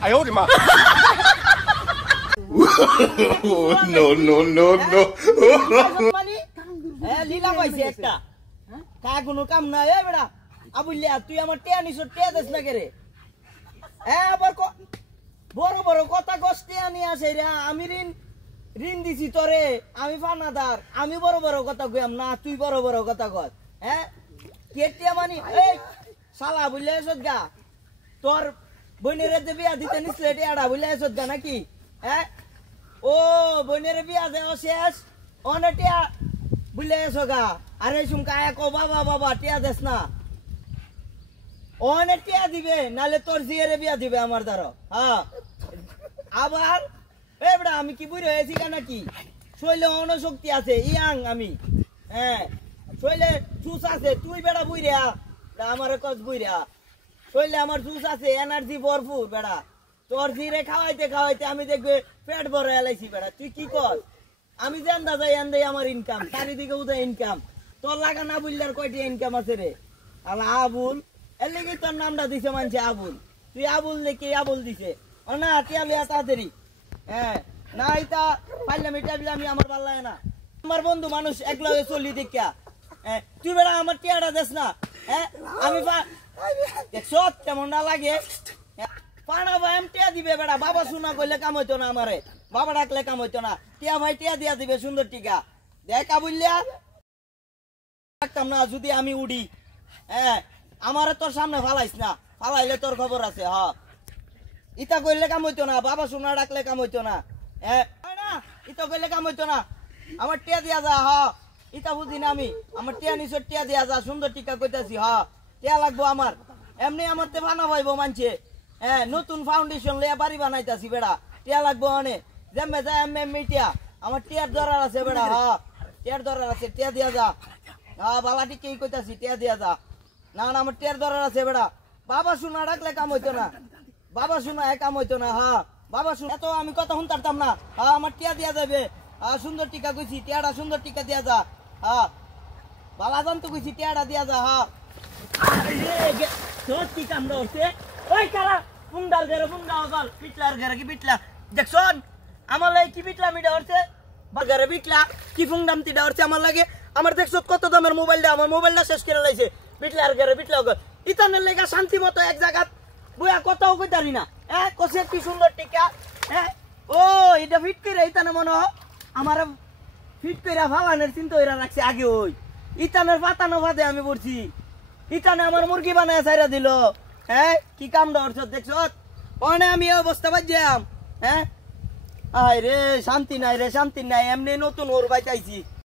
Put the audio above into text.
哎呦我的妈！No no no no！ লীলা পাইছে একটা কা কোনো কাম নাই এ বেড়া আবুলিয়া তুই আমার টিয়া নিছ টিয়া দেস না কেরে আবার বড় বড় কথা গোষ্ঠী আনি আসে রে আমি ঋণ দিছি তোরে আমি ফানাদার আমি বড় বড় কথা কইয়াম না তুই বড় বড় কথা কর কেটিয়া মানি এই শালা বুঝলে এসত গা তোর বইনের বিয়া দিতে নিসলে টিয়াডা বুঝলে এসত গা নাকি ও বইনের বিয়া দেওয়া শেষ অনেটিয়া বুঝলে এসো গা আরে সুমকা এক বাবা বাবা টিয়া দেস না অনেক টিয়া দিবে নালে তোর জিয়ারে বিয়া দিবে আমার দ্বারা হ্যাঁ আবার এবড়া আমি কি বুড়ো হয়েছি নাকি শৈলে অনশক্তি আছে ইয়াং আমি শৈলে জুস আছে তুই বেড়া বুইরা আমার কস বুইরা শৈলে আমার জুস আছে এনার্জি ভরপুর বেড়া তোর জিরে খাওয়াইতে খাওয়াইতে আমি দেখবে পেট ভরে এলাইছি বেড়া তুই কি কর আমি জানদা যাই আন্দাই আমার ইনকাম চারিদিকে উদয় ইনকাম তোর লাগা না বুঝলার কয়টি ইনকাম আছে রে আলা আবুল এর লেগে তোর নামটা দিছে মানছে আবুল তুই আবুল দেখে আবুল দিছে ও না টিয়া লিয়া তাড়াতাড়ি না এটা পাইলাম এটা বলে আমি আমার ভাল লাগে না আমার বন্ধু মানুষ একলা হয়ে চলি দেখা তুই বেড়া আমার টিয়াটা দেস না আমি দেখছো কেমন না লাগে পানা ভাই টিয়া দিবে বেড়া বাবা শোনা করলে কাম হইতো না আমারে বাবা ডাকলে কাম হইতো না টিয়া ভাই টিয়া দিয়া দিবে সুন্দর টিকা দেখা বুঝলিয়া রাখতাম না যদি আমি উড়ি আমারে তোর সামনে ফালাইস না ফালাইলে তোর খবর আছে ইটা করলে কাম হইতো না বাবা শোনা ডাকলে কাম হইতো না ইটা করলে কাম হইতো না আমার টিয়া দিয়া যা ইটা বুঝি না আমি আমার টিয়া নিচর টিয়া দিয়া যা সুন্দর টিকা কইতাছি টিয়া লাগবো আমার এমনি আমার তে বানা ভাইবো মানছে নতুন ফাউন্ডেশন লইয়া বাড়ি বানাইতাছি বেড়া টিয়া লাগবো অনেক যেমে যা এম এম টিয়া আমার টিয়ার দরার আছে বেড়া টিয়ার দরার আছে টিয়া দিয়া যা বালা টিকেই কইতাছি টিয়া দিয়া যা না না আমার টিয়ার দরার আছে বেড়া বাবা শোনা ডাকলে কাম হইতো না বাবা শোনা কাম হইতো না বাবা শোনা এত আমি কথা শুনতাম না আমার টিয়া দিয়া যাবে সুন্দর টিকা কইছি টিয়াটা সুন্দর টিকা দিয়া যা বালা জান তো কইছি টিয়াটা দিয়া যা তোর কি কাম হচ্ছে ওই কারা ফুংডার ঘরে ফুংডা হল পিটলার ঘরে কি পিটলা দেখছন আমার লাগে কি পিটলা মিটা হচ্ছে বাজারে পিটলা কি ফুংডাম তিডা হচ্ছে আমার লাগে আমার দেখছত কত দামের মোবাইলটা আমার মোবাইলটা শেষ করে লাইছে পিটলার ঘরে পিটলা ইতানের লেগা শান্তি মতো এক জায়গা বইয়া কথাও কইতারি না কসে কি সুন্দর টিকা ও এটা ফিট করে ইতানে মনে আমার ফিট করে ফালানের চিন্তা হইরা রাখছে আগে ওই ইতানের পাতানো ফাদে আমি পড়ছি ইতানে আমার মুরগি বানায় ছাইরা দিল কি কামটা করছ দেখছ অনে আমি এই অবস্থা বাজ্যাম আয় রে শান্তি নাই এমনি নতুন ওর বাইতে আইছি